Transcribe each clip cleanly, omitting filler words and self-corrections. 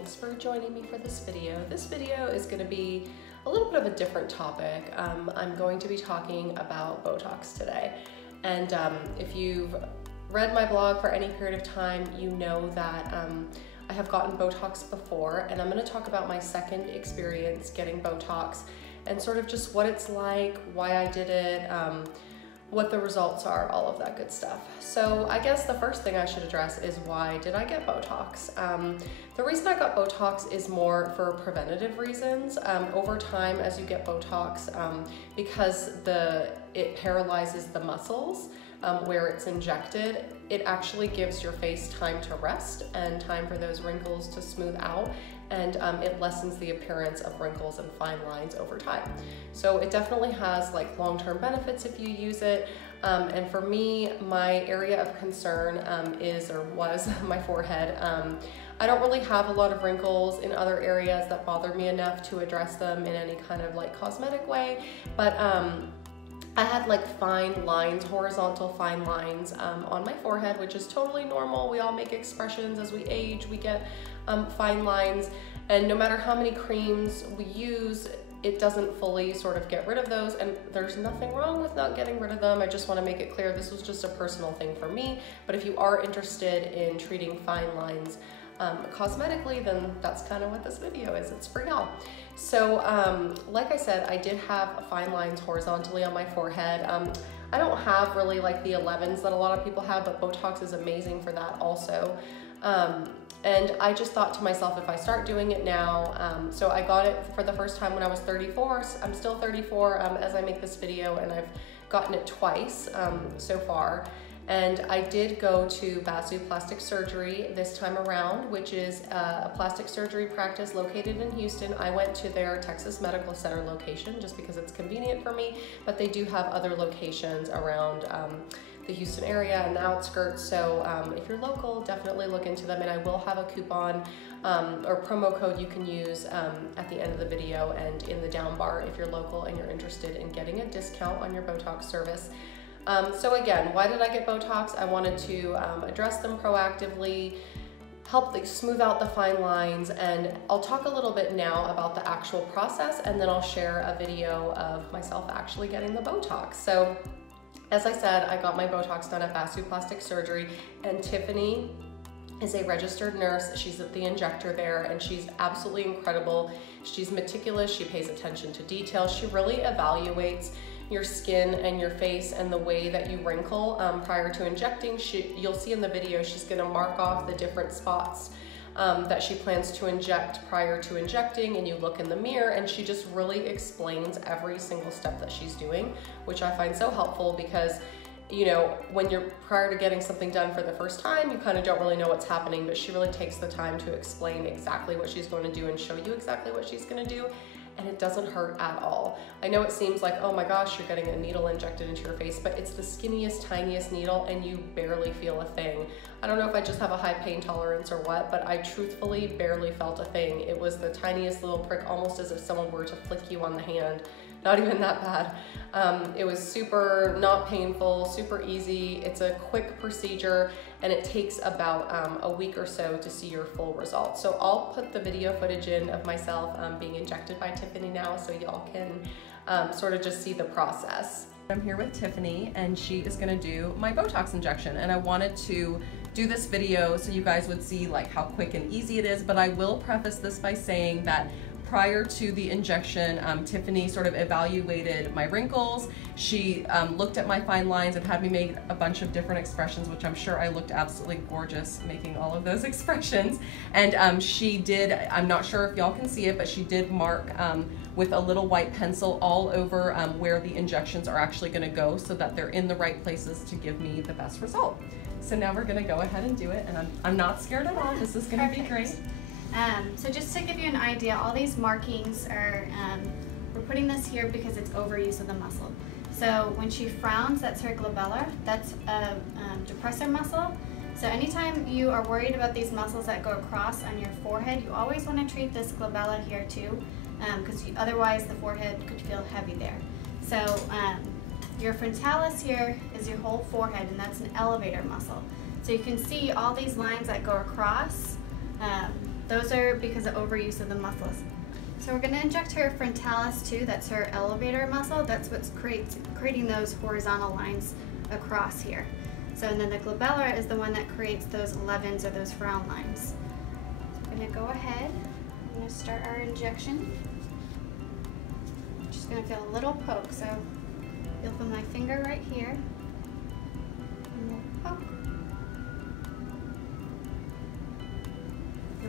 thanks for joining me for this video. This video is going to be a little bit of a different topic. I'm going to be talking about Botox today. And if you've read my blog for any period of time, you know that I have gotten Botox before, and I'm going to talk about my second experience getting Botox and sort of just what it's like, why I did it, what the results are, all of that good stuff. So I guess the first thing I should address is why did I get Botox? The reason I got Botox is more for preventative reasons. Over time, as you get Botox, because it paralyzes the muscles where it's injected, it actually gives your face time to rest and time for those wrinkles to smooth out, and it lessens the appearance of wrinkles and fine lines over time. So it definitely has like long-term benefits if you use it. And for me, my area of concern was my forehead. I don't really have a lot of wrinkles in other areas that bother me enough to address them in any kind of like cosmetic way, but I had like fine lines, horizontal fine lines on my forehead, which is totally normal. We all make expressions as we age, we get fine lines, and no matter how many creams we use, it doesn't fully sort of get rid of those, and there's nothing wrong with not getting rid of them. I just want to make it clear this was just a personal thing for me, but if you are interested in treating fine lines cosmetically, then that's kind of what this video is. It's for y'all. So like I said, I did have fine lines horizontally on my forehead. I don't have really like the 11s that a lot of people have, but Botox is amazing for that also. And I just thought to myself, if I start doing it now, so I got it for the first time when I was 34. I'm still 34 as I make this video, and I've gotten it twice so far. And I did go to Basu Plastic Surgery this time around, which is a plastic surgery practice located in Houston. I went to their Texas Medical Center location just because it's convenient for me, but they do have other locations around the Houston area and the outskirts. So if you're local, definitely look into them. And I will have a coupon or promo code you can use at the end of the video and in the down bar if you're local and you're interested in getting a discount on your Botox service. So again, why did I get Botox? I wanted to address them proactively, help smooth out the fine lines, and I'll talk a little bit now about the actual process, and then I'll share a video of myself actually getting the Botox. So as I said, I got my Botox done at Basu Plastic Surgery, and Tiffany is a registered nurse. She's at the injector there, and she's absolutely incredible. She's meticulous, she pays attention to detail, she really evaluates your skin and your face and the way that you wrinkle prior to injecting. You'll see in the video, she's gonna mark off the different spots that she plans to inject prior to injecting, and you look in the mirror and she just really explains every single step that she's doing, which I find so helpful because, you know, when you're prior to getting something done for the first time, you kind of don't really know what's happening, but she really takes the time to explain exactly what she's going to do and show you exactly what she's going to do. And it doesn't hurt at all. I know it seems like, oh my gosh, you're getting a needle injected into your face, but it's the skinniest, tiniest needle and you barely feel a thing. I don't know if I just have a high pain tolerance or what, but I truthfully barely felt a thing. It was the tiniest little prick, almost as if someone were to flick you on the hand. Not even that bad. It was super not painful, super easy. It's a quick procedure, and it takes about a week or so to see your full results. So I'll put the video footage in of myself being injected by Tiffany now, so y'all can sort of just see the process. I'm here with Tiffany, and she is gonna do my Botox injection, and I wanted to do this video so you guys would see like how quick and easy it is, but I will preface this by saying that prior to the injection, Tiffany sort of evaluated my wrinkles. She looked at my fine lines and had me make a bunch of different expressions, which I'm sure I looked absolutely gorgeous making all of those expressions. And she did, I'm not sure if y'all can see it, but she did mark with a little white pencil all over where the injections are actually gonna go so that they're in the right places to give me the best result. So now we're gonna go ahead and do it, and I'm not scared at all. This is gonna be great. So just to give you an idea, all these markings are, we're putting this here because it's overuse of the muscle. So when she frowns, that's her glabella, that's a depressor muscle. So anytime you are worried about these muscles that go across on your forehead, you always want to treat this glabella here too, because otherwise the forehead could feel heavy there. So your frontalis here is your whole forehead, and that's an elevator muscle. So you can see all these lines that go across Those are because of overuse of the muscles. So we're going to inject her frontalis too. That's her elevator muscle. That's what's creating those horizontal lines across here. So, and then the glabella is the one that creates those 11s or those frown lines. So I'm going to go ahead. I'm going to start our injection. Just going to feel a little poke. So you'll feel my finger right here. And we'll poke.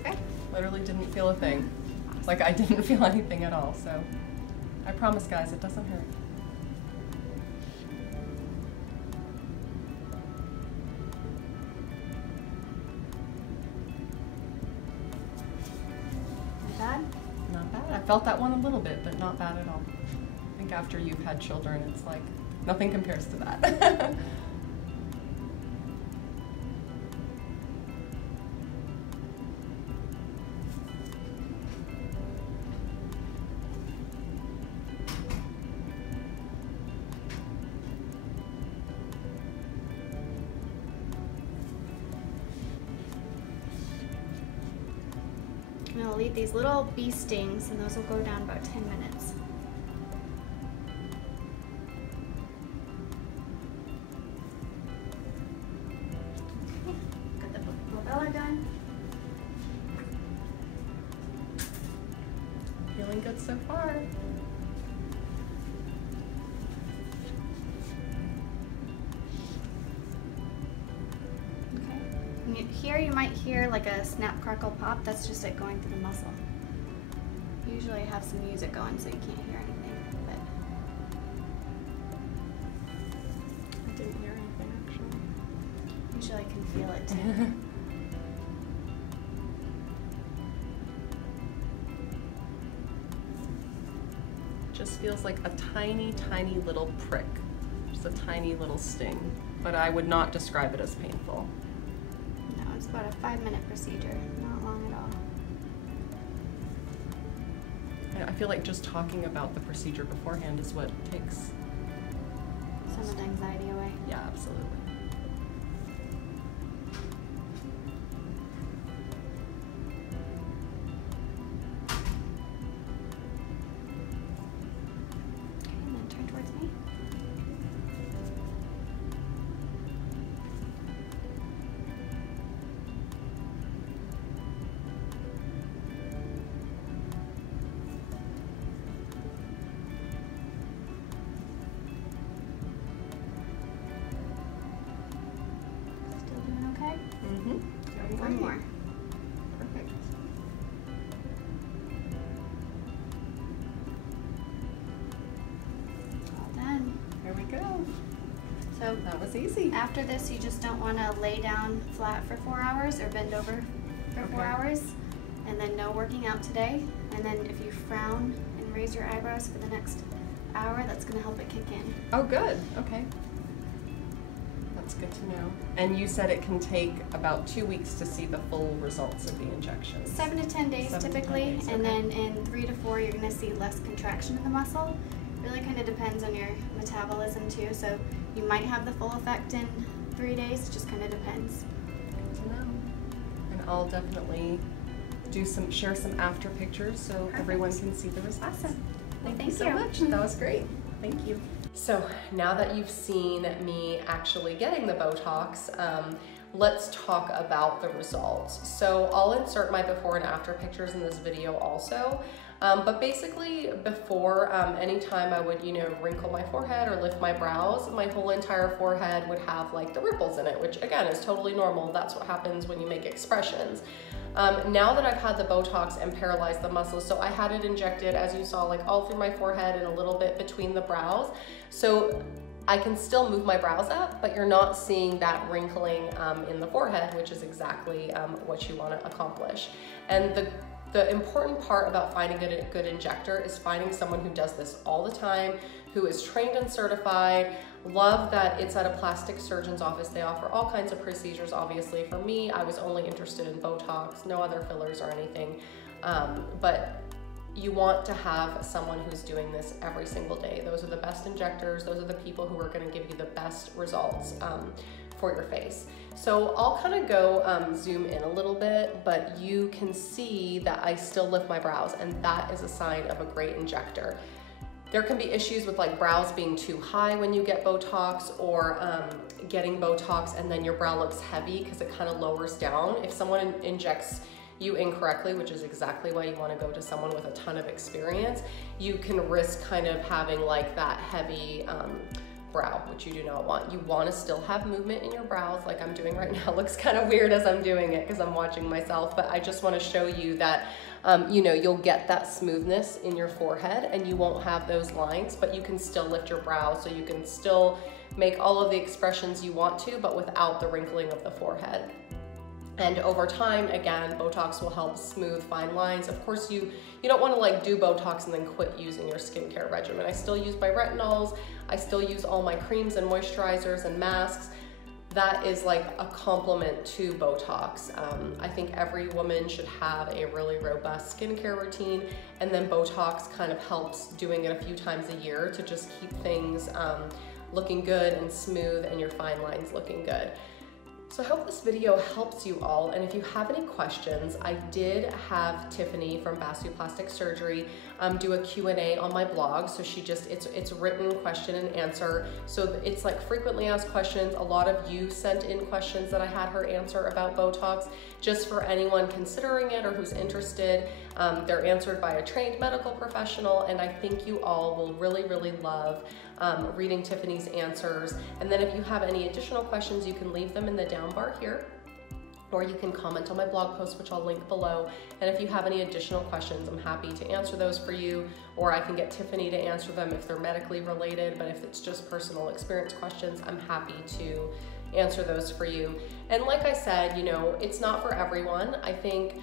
Okay? Literally didn't feel a thing. Like I didn't feel anything at all, so I promise guys, it doesn't hurt. Not bad? Not bad. I felt that one a little bit, but not bad at all. I think after you've had children, it's like nothing compares to that. And I'll leave these little bee stings, and those will go down about 10 minutes. Okay, got the glabella done. Feeling good so far. Here you might hear like a snap, crackle, pop. That's just it going through the muscle. Usually I have some music going so you can't hear anything, but I didn't hear anything actually. usually I can feel it too. Just feels like a tiny, tiny little prick. Just a tiny little sting, but I would not describe it as painful. It's about a 5-minute procedure, not long at all. I feel like just talking about the procedure beforehand is what takes some of the anxiety away. Yeah, absolutely. Okay, and then turn towards me. One more. Perfect. All done. Here we go. So That was easy. after this, you just don't want to lay down flat for 4 hours or bend over for 4 hours, and then no working out today. And then if you frown and raise your eyebrows for the next hour, that's going to help it kick in. Oh, good. Okay. That's good to know. And you said it can take about 2 weeks to see the full results of the injections. 7 to 10 days 7 to 10 typically, days, and okay. then in 3 to 4 you're going to see less contraction in the muscle. Really kind of depends on your metabolism too, so you might have the full effect in 3 days, it just kind of depends. Good to know. And I'll definitely share some after pictures so Perfect. everyone can see the results. Awesome. Thank you Thank so you. much. That was great. Thank you. So now that you've seen me actually getting the Botox, let's talk about the results. So I'll insert my before and after pictures in this video also. But basically before, anytime I would, wrinkle my forehead or lift my brows, my whole entire forehead would have like the ripples in it, which again is totally normal. That's what happens when you make expressions. Now that I've had the Botox and paralyzed the muscles, so I had it injected, as you saw, like all through my forehead and a little bit between the brows. So I can still move my brows up, but you're not seeing that wrinkling in the forehead, which is exactly what you want to accomplish. And the important part about finding a good injector is finding someone who does this all the time, who is trained and certified. Love that it's at a plastic surgeon's office. They offer all kinds of procedures, obviously. For me, I was only interested in Botox, no other fillers or anything. But you want to have someone who's doing this every single day. Those are the best injectors. Those are the people who are going to give you the best results. for your face. So I'll kind of go zoom in a little bit, but you can see that I still lift my brows, and that is a sign of a great injector. There can be issues with like brows being too high when you get Botox, or getting Botox and then your brow looks heavy because it kind of lowers down. If someone injects you incorrectly, which is exactly why you want to go to someone with a ton of experience, you can risk kind of having like that heavy brow, which you do not want. You want to still have movement in your brows like I'm doing right now. It looks kind of weird as I'm doing it because I'm watching myself, but I just want to show you that you know, you'll get that smoothness in your forehead and you won't have those lines, but you can still lift your brows, so you can still make all of the expressions you want to, but without the wrinkling of the forehead. And over time, again, Botox will help smooth fine lines. Of course, you don't want to like do Botox and then quit using your skincare regimen. I still use my retinols. I still use all my creams and moisturizers and masks. That is like a complement to Botox. I think every woman should have a really robust skincare routine, and then Botox kind of helps doing it a few times a year to just keep things looking good and smooth and your fine lines looking good. So I hope this video helps you all, and if you have any questions, I did have Tiffany from Basu Plastic Surgery do a Q&A on my blog. So she just, it's written question and answer. So it's like frequently asked questions. A lot of you sent in questions that I had her answer about Botox. Just for anyone considering it or who's interested, they're answered by a trained medical professional, and I think you all will really, really love reading Tiffany's answers. And then if you have any additional questions, you can leave them in the down bar here, or you can comment on my blog post, which I'll link below. And if you have any additional questions, I'm happy to answer those for you, or I can get Tiffany to answer them if they're medically related. But if it's just personal experience questions, I'm happy to answer those for you. And like I said, you know, it's not for everyone. I think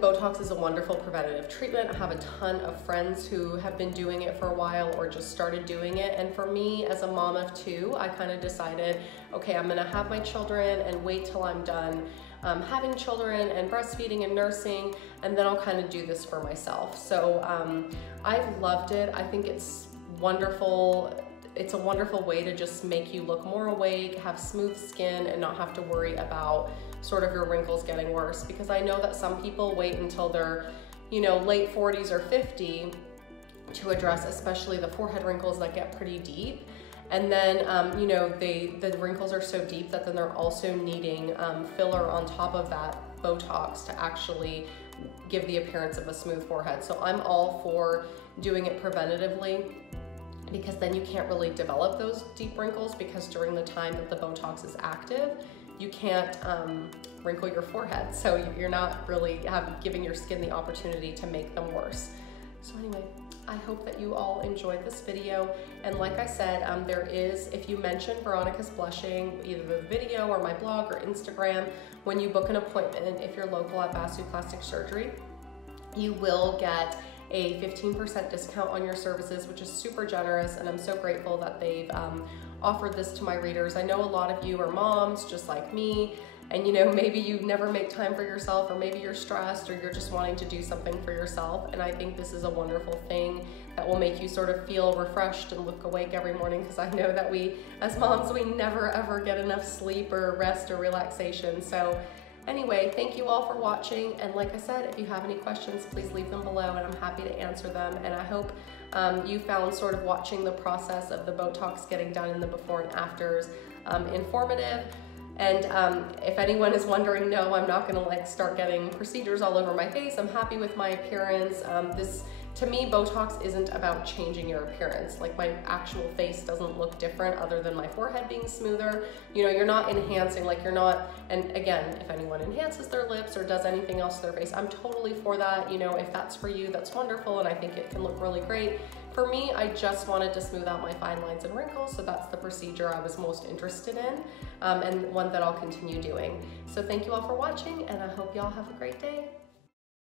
Botox is a wonderful preventative treatment. I have a ton of friends who have been doing it for a while or just started doing it. And for me, as a mom of two, I kind of decided, okay, I'm gonna have my children and wait till I'm done having children and breastfeeding and nursing, and then I'll kind of do this for myself. So I've loved it. I think it's wonderful. It's a wonderful way to just make you look more awake, have smooth skin, and not have to worry about sort of your wrinkles getting worse. Because I know that some people wait until they're, you know, late 40s or 50 to address especially the forehead wrinkles that get pretty deep. And then, you know, the wrinkles are so deep that then they're also needing filler on top of that Botox to actually give the appearance of a smooth forehead. So I'm all for doing it preventatively, because then you can't really develop those deep wrinkles, because during the time that the Botox is active, you can't wrinkle your forehead. So you're not really giving your skin the opportunity to make them worse. So anyway, I hope that you all enjoyed this video. And like I said, there is, if you mention Veronica's Blushing, either the video or my blog or Instagram, when you book an appointment, if you're local at Basu Plastic Surgery, you will get a 15% discount on your services, which is super generous, and I'm so grateful that they've offered this to my readers. I know a lot of you are moms just like me, and you know, maybe you never make time for yourself, or maybe you're stressed, or you're just wanting to do something for yourself, and I think this is a wonderful thing that will make you sort of feel refreshed and look awake every morning, because I know that we, as moms, we never ever get enough sleep or rest or relaxation. So anyway, thank you all for watching, and like I said, if you have any questions, please leave them below and I'm happy to answer them. And I hope you found sort of watching the process of the Botox getting done in the before and afters informative. And if anyone is wondering, no, I'm not gonna like start getting procedures all over my face. I'm happy with my appearance. To me, Botox isn't about changing your appearance. Like, my actual face doesn't look different other than my forehead being smoother. You know, you're not enhancing, like you're not, and again, if anyone enhances their lips or does anything else to their face, I'm totally for that. You know, if that's for you, that's wonderful, and I think it can look really great. For me, I just wanted to smooth out my fine lines and wrinkles, so that's the procedure I was most interested in, and one that I'll continue doing. So thank you all for watching, and I hope y'all have a great day.